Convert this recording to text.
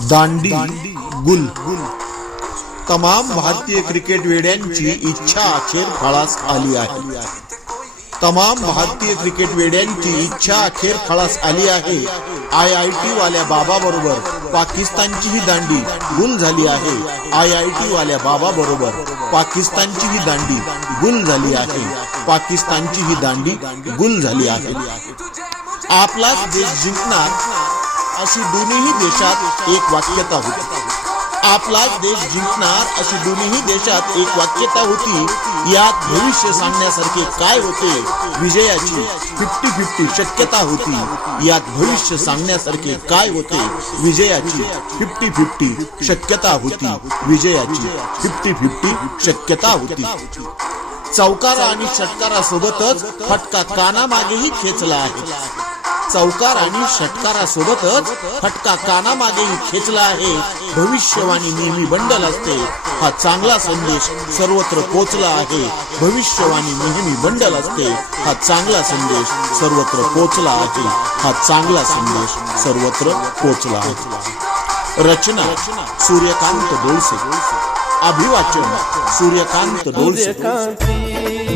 दांडी गुल. तमाम भारतीय क्रिकेट वेड्यांची इच्छा अखेर फळास आली आहे. तमाम भारतीय क्रिकेट वेड्यांची इच्छा अखेर फळास आली आहे. आय आय टी वाल्या बाबा बरोबर पाकिस्तानची ही दांडी गुल झाली आहे. आय आय टी वाल्या बाबा बरोबर पाकिस्तानची ही दांडी गुल झाली आहे. पाकिस्तानची ही दांडी गुल झाली आहे. आपलाच देश जिंकणार अशी दोन्ही देशात एक वाक्यता होती. आपलाच देश जिंकणार अशी दोन्ही देशात एक वाक्यता होती. यात भविष्य सांगण्यासारखे काय होते? विजयाची फिफ्टी फिफ्टी शक्यता होती. यात भविष्य सांगण्यासारखे काय होते? विजयाची फिफ्टी फिफ्टी शक्यता होती. विजयाची फिफ्टी फिफ्टी शक्यता होती. चौकारा आणि षटकारा सोबतच फटका कानामागेही खेचला आहे. चौकार आणि षटकारासोबतच फटका कानामागेही खेचला आहे. भविष्यवाणी नेहमी बंडल असते. हा चांगला संदेश सर्वत्र पोचला आहे. भविष्यवाणी नेहमी बंडल असते. हा चांगला संदेश सर्वत्र पोचला आहे. हा चांगला संदेश सर्वत्र पोचला आहे. रचना सूर्यकांत डोळसे. अभिवाचन सूर्यकांत डोळसे.